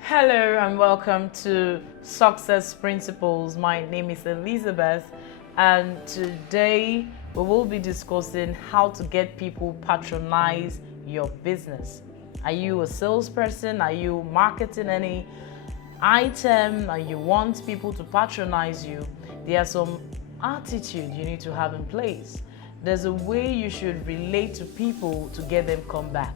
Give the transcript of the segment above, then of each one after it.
Hello and welcome to Success Principles. My name is Elizabeth, and today we will be discussing how to get people patronize your business. Are you a salesperson? Are you marketing any item and you want people to patronize you? There are some attitude you need to have in place. There's a way you should relate to people to get them come back.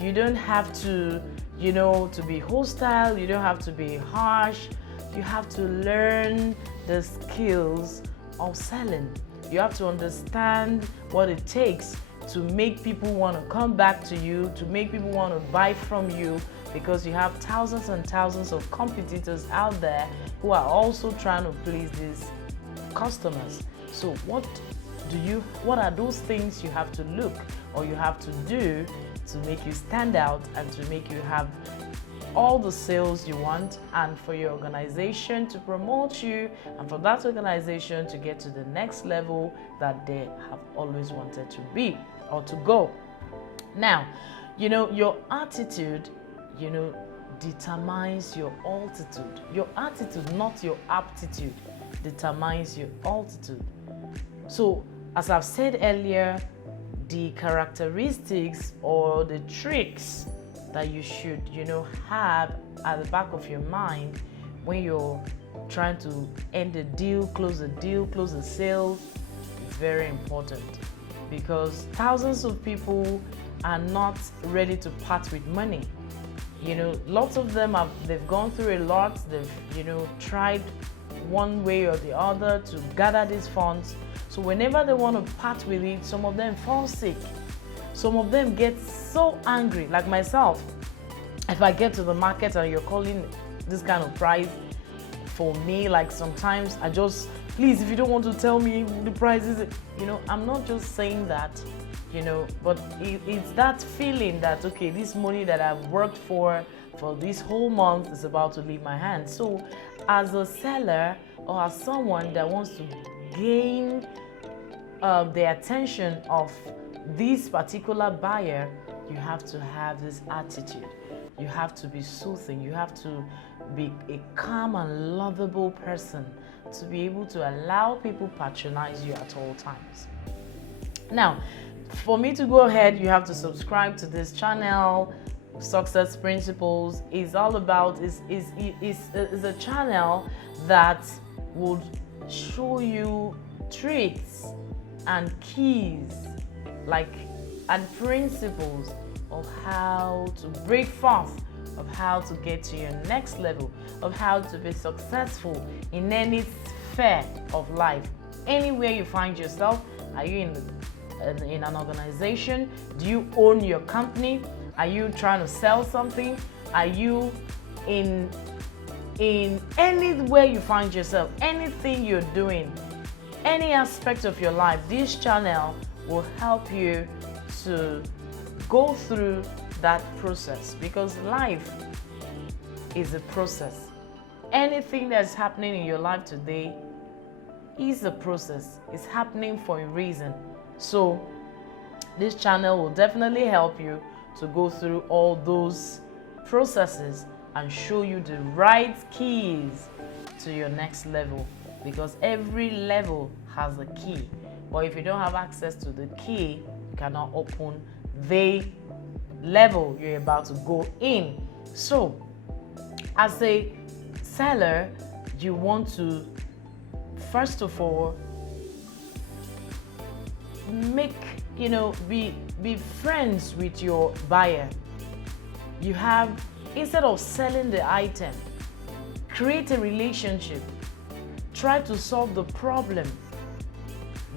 You don't have to, to be hostile. You don't have to be harsh. You have to learn the skills of selling. You have to understand what it takes to make people want to come back to you, to make people want to buy from you, because you have thousands and thousands of competitors out there who are also trying to please these customers. So what are those things you have to look or you have to do to make you stand out and to make you have all the sales you want, and for your organization to promote you, and for that organization to get to the next level that they have always wanted to be or to go. Now, your attitude, determines your altitude. Your attitude, not your aptitude, determines your altitude. So, as I've said earlier, the characteristics or the tricks that you should, have at the back of your mind when you're trying to end a deal, close a sale, is very important, because thousands of people are not ready to part with money. Lots of them they've gone through a lot. They've, tried one way or the other to gather these funds. So whenever they want to part with it, some of them fall sick. Some of them get so angry, like myself. If I get to the market and you're calling this kind of price for me, like sometimes I just, please, if you don't want to tell me the price is, I'm not just saying that, but it's that feeling that, okay, this money that I've worked for this whole month is about to leave my hands. So as a seller or as someone that wants to gain the attention of this particular buyer, you have to have this attitude. You have to be soothing. You have to be a calm and lovable person to be able to allow people patronize you at all times. Now, for me to go ahead, you have to subscribe to this channel. Success Principles is all about is a channel that would show you tricks and keys, and principles of how to break forth, of how to get to your next level, of how to be successful in any sphere of life. Anywhere you find yourself, are you in an organization? Do you own your company? Are you trying to sell something? Are you in anywhere you find yourself, anything you're doing, any aspect of your life, this channel will help you to go through that process, because life is a process. Anything that's happening in your life today is a process. It's happening for a reason. So this channel will definitely help you to go through all those processes and show you the right keys to your next level, because every level has a key. But if you don't have access to the key, you cannot open the level you're about to go in. So as a seller, you want to first of all be friends with your buyer. You have, instead of selling the item, create a relationship. Try to solve the problem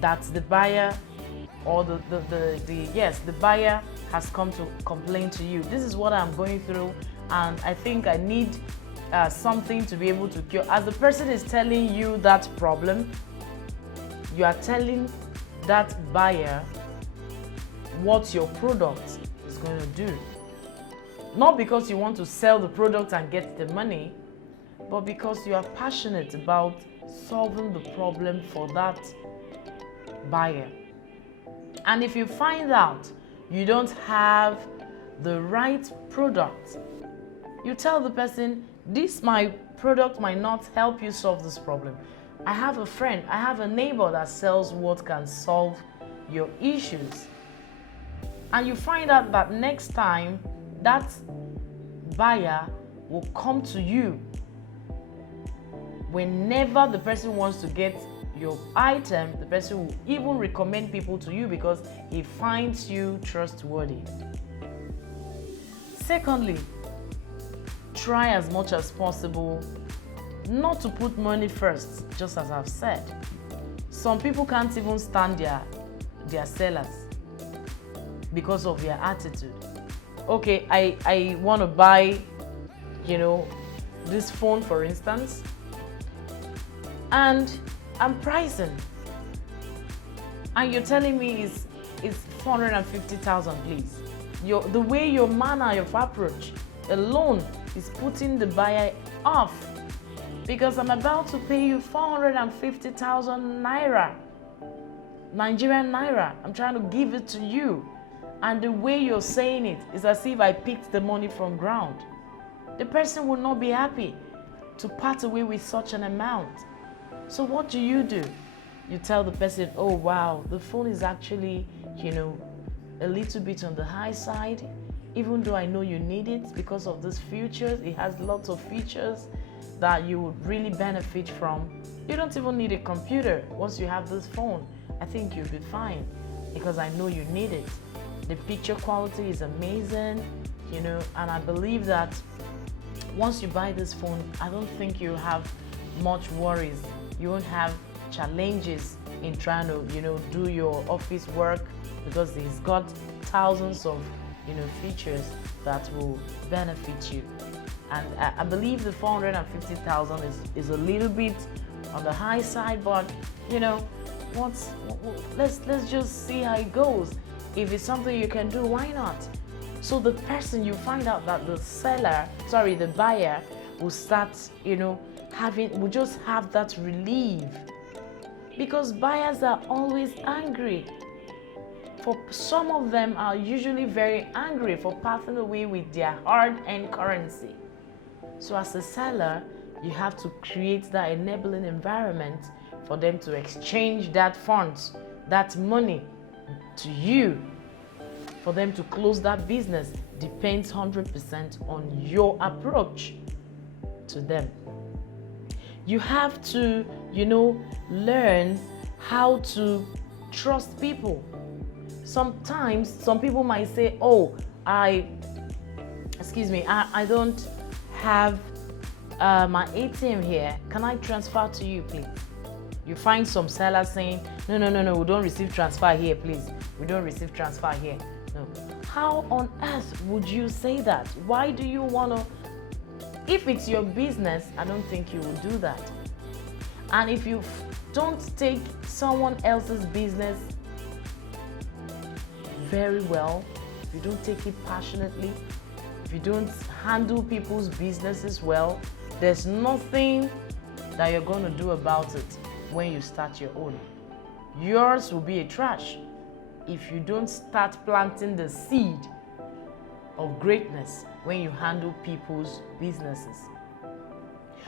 that the buyer or the buyer has come to complain to you. This is what I'm going through, and I think I need something to be able to cure. As the person is telling you that problem, you are telling that buyer what your product is going to do. Not because you want to sell the product and get the money, but because you are passionate about solving the problem for that buyer. And if you find out you don't have the right product. You tell the person, this my product might not help you solve this problem. I have a friend, I have a neighbor that sells what can solve your issues. And you find out that next time that buyer will come to you whenever the person wants to get your item. The person will even recommend people to you because he finds you trustworthy. Secondly, try as much as possible not to put money first, just as I've said. Some people can't even stand their sellers because of their attitude. Okay, I want to buy, this phone, for instance, and I'm pricing, and you're telling me it's 450,000, please. The way your manner of approach alone is putting the buyer off, because I'm about to pay you 450,000 naira, Nigerian naira. I'm trying to give it to you, and the way you're saying it is as if I picked the money from ground. The person will not be happy to part away with such an amount. So what do? You tell the person, oh wow, the phone is actually, a little bit on the high side, even though I know you need it because of these features. It has lots of features that you would really benefit from. You don't even need a computer. Once you have this phone, I think you'll be fine because I know you need it. The picture quality is amazing, and I believe that once you buy this phone, I don't think you have much worries. You won't have challenges in trying to, do your office work because it's got thousands of, features that will benefit you. And I believe the 450,000 is a little bit on the high side, but let's just see how it goes. If it's something you can do, why not? So the person, you find out that the buyer will start, will just have that relief, because buyers are always angry. For some of them are usually very angry for parting away with their hard-earned currency. So as a seller, you have to create that enabling environment for them to exchange that funds, that money to you, for them to close that business. Depends 100% on your approach to them. You have to, learn how to trust people. Sometimes some people might say, oh, I don't have my ATM here. Can I transfer to you, please? You find some sellers saying, no, we don't receive transfer here, please. We don't receive transfer here. No. How on earth would you say that? Why do you want to? If it's your business, I don't think you will do that. And if you don't take someone else's business very well, if you don't take it passionately, if you don't handle people's businesses well, there's nothing that you're going to do about it when you start your own. Yours will be a trash if you don't start planting the seed of greatness when you handle people's businesses.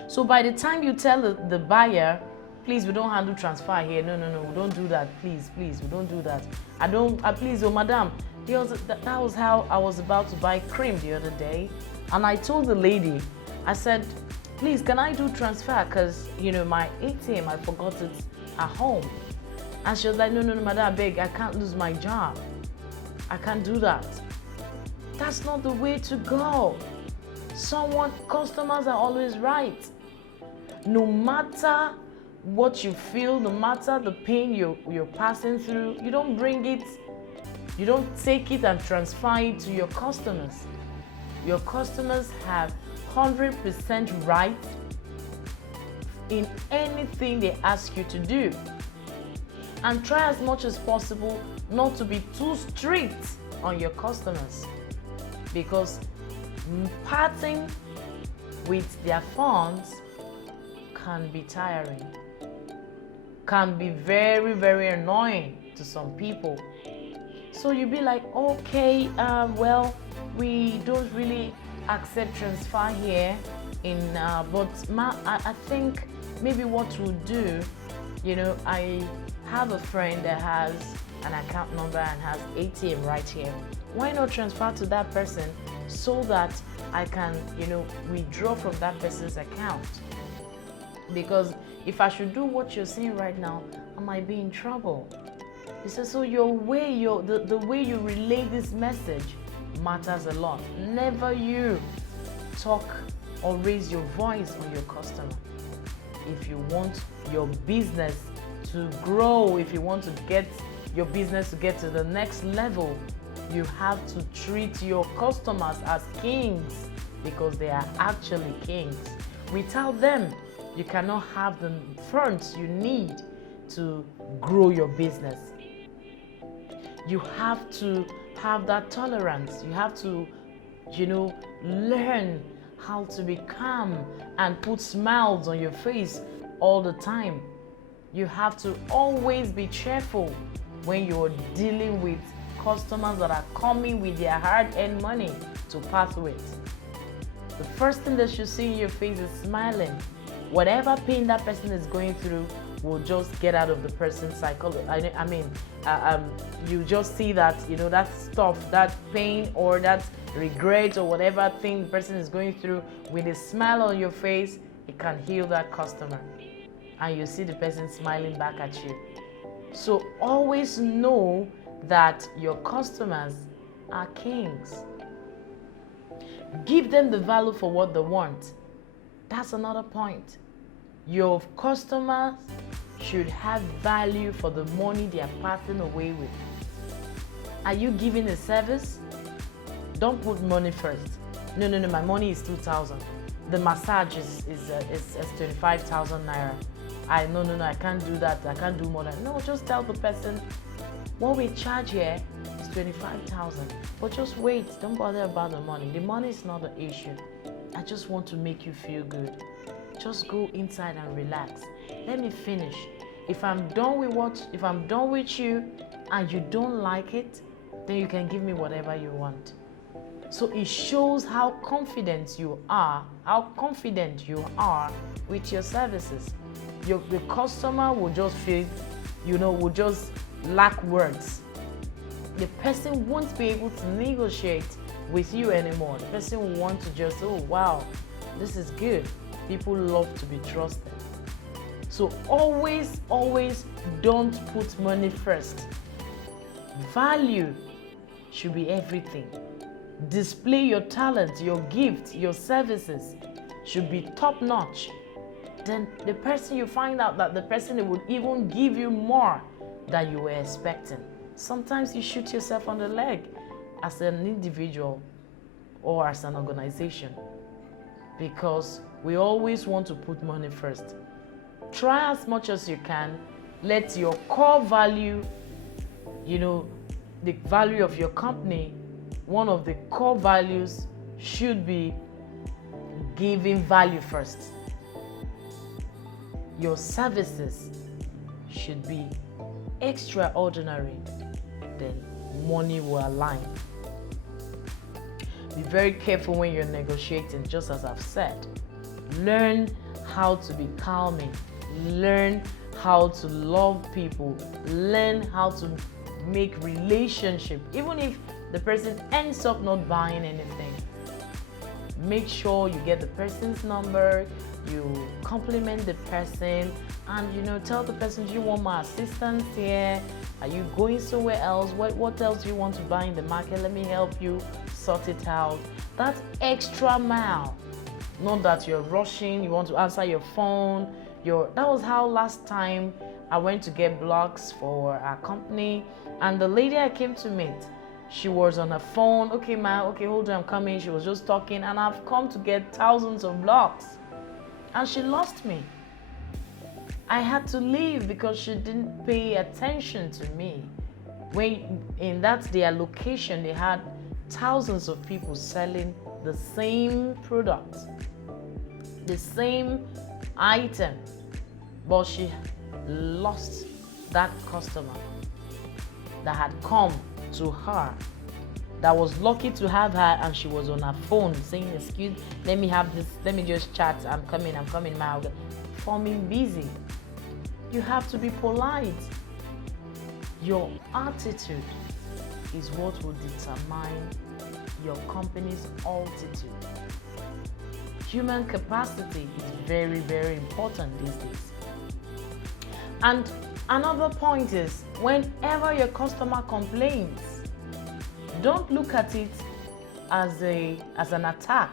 So by the time you tell the buyer, please, we don't handle transfer here. No, we don't do that. Please, we don't do that. Please, madam. That was how I was about to buy cream the other day. And I told the lady, I said, please, can I do transfer? Because, my ATM, I forgot it at home. And she was like, no, madam, I beg, I can't lose my job. I can't do that. That's not the way to go. Customers are always right. No matter what you feel, no matter the pain you're passing through, you don't take it and transfer it to your customers. Your customers have 100% right in anything they ask you to do. And try as much as possible not to be too strict on your customers, because parting with their funds can be tiring, can be very, very annoying to some people. So you'll be like, okay, we don't really accept transfer here but I think maybe what we'll do, I have a friend that has an account number and has ATM right here. Why not transfer to that person so that I can, withdraw from that person's account? Because if I should do what you're saying right now, I might be in trouble. He says, so the way you relay this message matters a lot. Never you talk or raise your voice on your customer. If you want your business to grow, if you want to get your business to get to the next level, you have to treat your customers as kings, because they are actually kings. Without them, you cannot have the funds you need to grow your business. You have to have that tolerance. You have to, learn how to be calm and put smiles on your face all the time. You have to always be cheerful when you're dealing with customers that are coming with their hard-earned money to part with. The first thing they should see in your face is smiling. Whatever pain that person is going through will just get out of the person's psychology. You just see that, that stuff, that pain or that regret or whatever thing the person is going through, with a smile on your face, it can heal that customer. And you see the person smiling back at you. So always know that your customers are kings. Give them the value for what they want. That's another point. Your customers should have value for the money they are passing away with. Are you giving a service? Don't put money first. No, my money is 2,000. The massage is 25,000 naira. No, I can't do that. I can't do more than. No, just tell the person, what we charge here is 25,000. But just wait, don't bother about the money. The money is not the issue. I just want to make you feel good. Just go inside and relax. Let me finish. If I'm done with you and you don't like it, then you can give me whatever you want. So it shows how confident you are with your services. The customer will just feel, will just lack words. The person won't be able to negotiate with you anymore. The person will want to just, oh wow, this is good. People love to be trusted. So always don't put money first. Value should be everything. Display your talent, your gift, your services should be top notch. Then the person, you find out that the person would even give you more than you were expecting. Sometimes you shoot yourself on the leg as an individual or as an organization, because we always want to put money first. Try as much as you can. Let your core value, the value of your company, one of the core values should be giving value first. Your services should be extraordinary, then money will align. Be very careful when you're negotiating, just as I've said. Learn how to be calming. Learn how to love people. Learn how to make relationship. Even if the person ends up not buying anything, make sure you get the person's number, you compliment the person, and tell the person, do you want my assistance here? Are you going somewhere else? What else do you want to buy in the market? Let me help you sort it out. That extra mile. Not that you're rushing, you want to answer your phone. That was how last time I went to get blocks for our company, and the lady I came to meet, she was on her phone. Okay, hold on, I'm coming. She was just talking, and I've come to get thousands of blocks, and she lost me. I had to leave because she didn't pay attention to me. When in their location, they had thousands of people selling the same product, the same item, but she lost that customer that had come to her that was lucky to have her, and she was on her phone saying, excuse, let me have this, let me just chat, I'm coming, my forming busy. You have to be polite. Your attitude is what will determine your company's altitude. Human capacity is very, very important these days. And another point is, whenever your customer complains, don't look at it as an attack.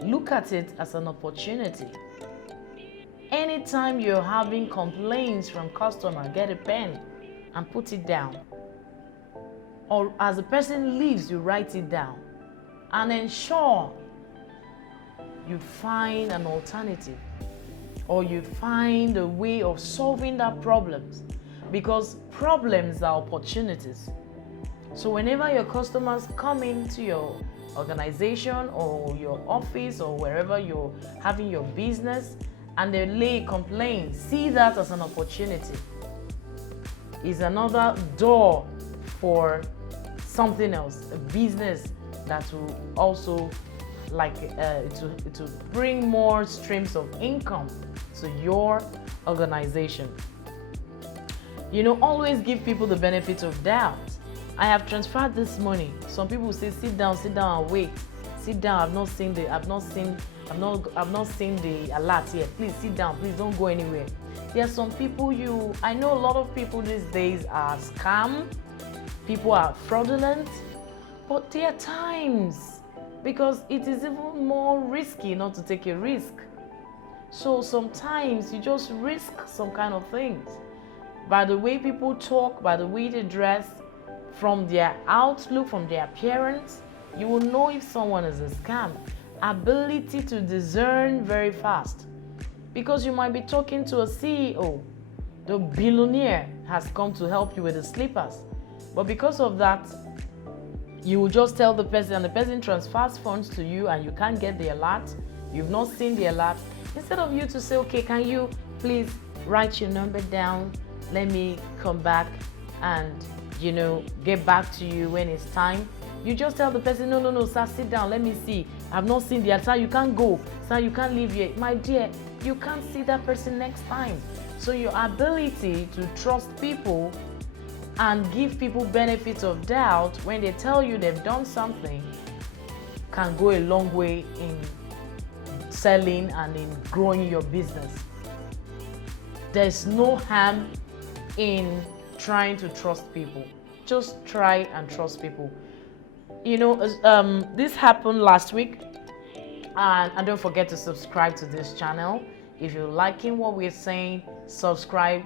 Look at it as an opportunity. Anytime you're having complaints from customer, get a pen and put it down. Or as the person leaves, you write it down and ensure you find an alternative, or you find a way of solving that problems, because problems are opportunities. So whenever your customers come into your organization or your office or wherever you're having your business and they lay complaints, see that as an opportunity. It's another door for something else, a business that will also to bring more streams of income to your organization. Always give people the benefit of doubt. I have transferred this money. Some people say, sit down and wait. Sit down. I've not seen the alert yet. Please sit down. Please don't go anywhere. There are some people I know a lot of people these days are scam. People are fraudulent. But there are times, because it is even more risky not to take a risk. So sometimes you just risk some kind of things. By the way people talk, by the way they dress, from their outlook, from their appearance, you will know if someone is a scam. Ability to discern very fast. Because you might be talking to a CEO, the billionaire has come to help you with the slippers. But because of that, you will just tell the person, and the person transfers funds to you, and you can't get the alert. You've not seen the alert. Instead of you to say, okay, can you please write your number down? Let me come back and, get back to you when it's time. You just tell the person, no, sir, sit down, let me see. I've not seen the alert. Sir, you can't go. Sir, you can't leave here. My dear, you can't see that person next time. So your ability to trust people and give people benefits of doubt when they tell you they've done something can go a long way in selling and in growing your business. There's no harm in trying to trust people. Just try and trust people. This happened last week, and don't forget to subscribe to this channel. If you're liking what we're saying, subscribe.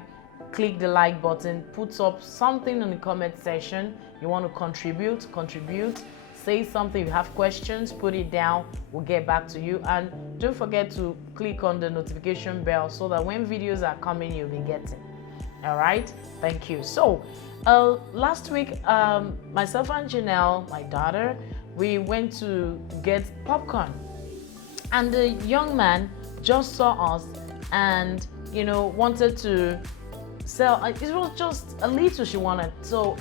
Click the like button, put up something in the comment section. You want to contribute, say something. If you have questions, put it down. We'll get back to you. And don't forget to click on the notification bell so that when videos are coming, you'll be getting. All right, thank you. So last week, myself and Janelle, my daughter, we went to get popcorn, and the young man just saw us and wanted to sell. It was just a little she wanted, so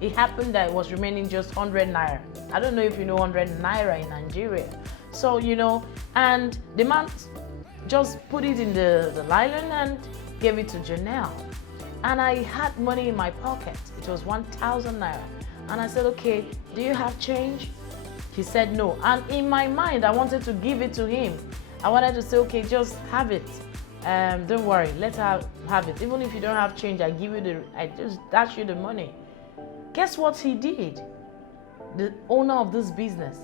it happened that it was remaining just 100 naira. I don't know if you know 100 naira in Nigeria. So and the man just put it in the nylon and gave it to Janelle, and I had money in my pocket. It was 1,000 naira, and I said, okay, do you have change? He said no, and in my mind I wanted to give it to him. I wanted to say, okay, just have it. Don't worry, let her have it. Even if you don't have change, I just dash you the money. Guess what he did? The owner of this business.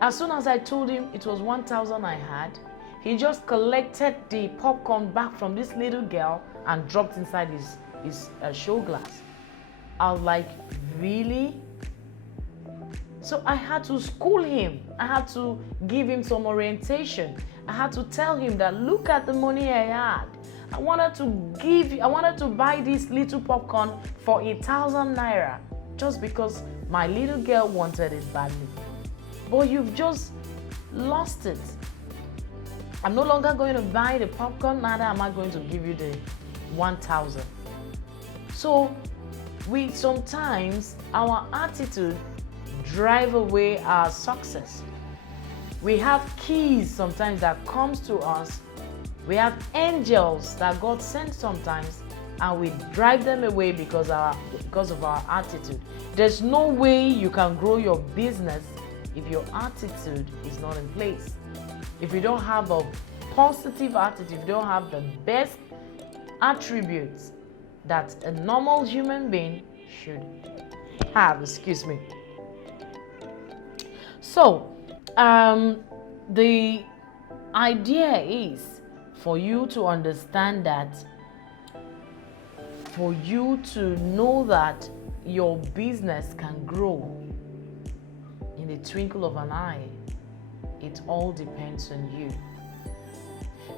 As soon as I told him it was 1,000 I had, he just collected the popcorn back from this little girl and dropped inside his show glass. I was like, really? So I had to school him. I had to give him some orientation. I had to tell him that look at the money I had. I wanted to buy this little popcorn for 1,000 naira just because my little girl wanted it badly. But you've just lost it. I'm no longer going to buy the popcorn, neither am I going to give you the 1,000. So sometimes our attitude drive away our success. We have keys sometimes that comes to us. We have angels that God sends sometimes, and we drive them away because of our attitude. There's no way you can grow your business if your attitude is not in place. If you don't have a positive attitude, if you don't have the best attributes that a normal human being should have, So, the idea is for you to understand that, for you to know that your business can grow in the twinkle of an eye. It all depends on you.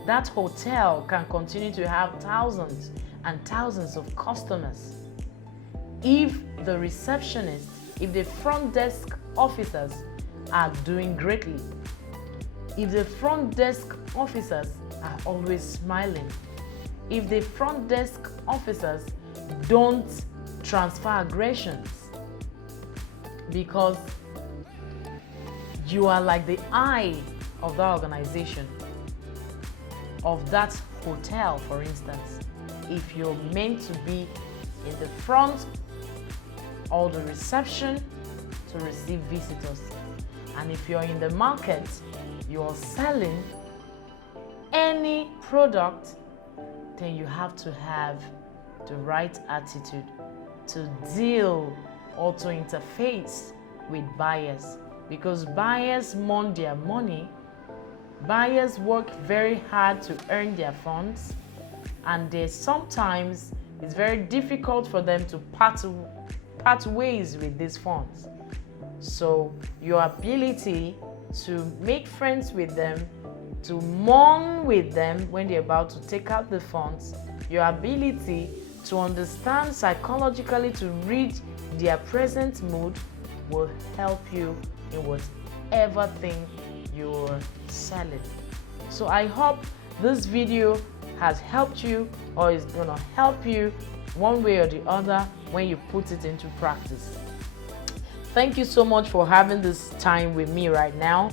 That hotel can continue to have thousands and thousands of customers if the receptionist, if the front desk officers are doing greatly, if the front desk officers are always smiling, if the front desk officers don't transfer aggressions, because you are like the eye of that organization, of that hotel, for instance. If you're meant to be in the front or the reception to receive visitors, and if you're in the market, you're selling any product, then you have to have the right attitude to deal or to interface with buyers, because buyers mourn their money. Buyers work very hard to earn their funds, and sometimes it's very difficult for them to part ways with these funds. So your ability to make friends with them, to mourn with them when they're about to take out the funds, your ability to understand psychologically, to read their present mood, will help you in whatever thing you're selling. So I hope this video has helped you, or is going to help you one way or the other when you put it into practice. Thank you so much for having this time with me right now.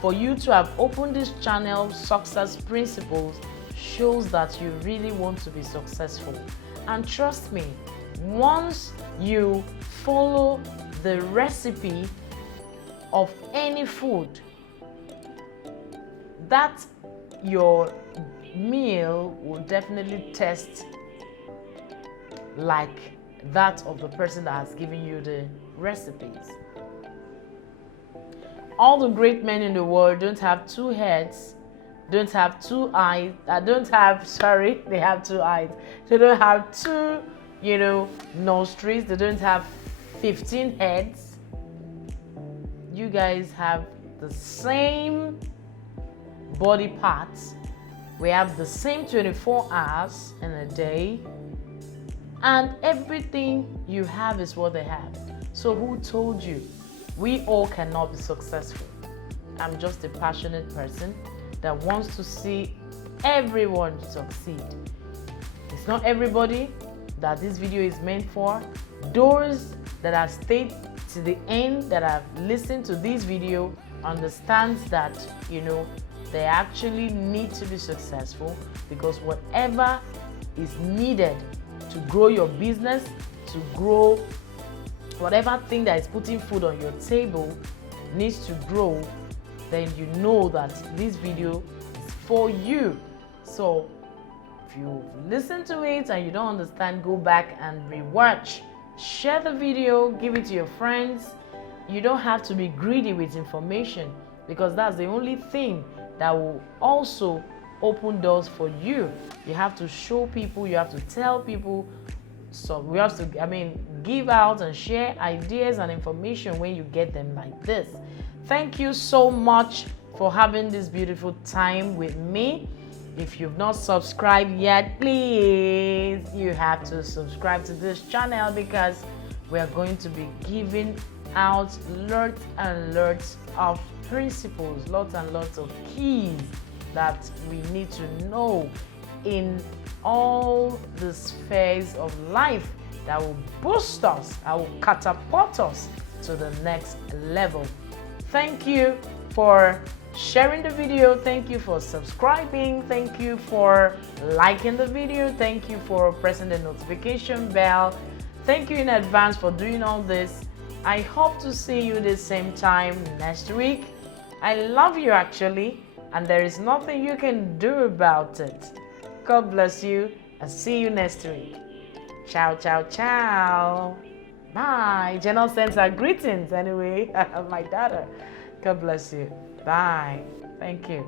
For you to have opened this channel, Success Principles, shows that you really want to be successful. And trust me, once you follow the recipe of any food, that your meal will definitely taste like that of the person that has given you the recipes. All the great men in the world don't have two heads, don't have two eyes, they have two eyes. They don't have two, nostrils, they don't have 15 heads. You guys have the same body parts. We have the same 24 hours in a day, and everything you have is what they have. So who told you? We all cannot be successful. I'm just a passionate person that wants to see everyone succeed. It's not everybody that this video is meant for. Those that have stayed to the end, that have listened to this video, understands that, they actually need to be successful, because whatever is needed to grow your business, to grow whatever thing that is putting food on your table needs to grow, then you know that this video is for you. So if you listen to it and you don't understand, go back and rewatch. Share the video, give it to your friends. You don't have to be greedy with information, because that's the only thing that will also open doors for you. You have to show people, you have to tell people. So we have to, give out and share ideas and information when you get them like this. Thank you so much for having this beautiful time with me. If you've not subscribed yet, please, you have to subscribe to this channel, because we are going to be giving out lots and lots of principles, lots and lots of keys that we need to know in all the spheres of life that will boost us, that will catapult us to the next level. Thank you for sharing the video. Thank you for subscribing. Thank you for liking the video. Thank you for pressing the notification bell. Thank you in advance for doing all this. I hope to see you the same time next week. I love you actually, and there is nothing you can do about it. God bless you, and see you next week. Ciao, ciao, ciao. Bye. Jenna sends her greetings anyway. My daughter. God bless you. Bye. Thank you.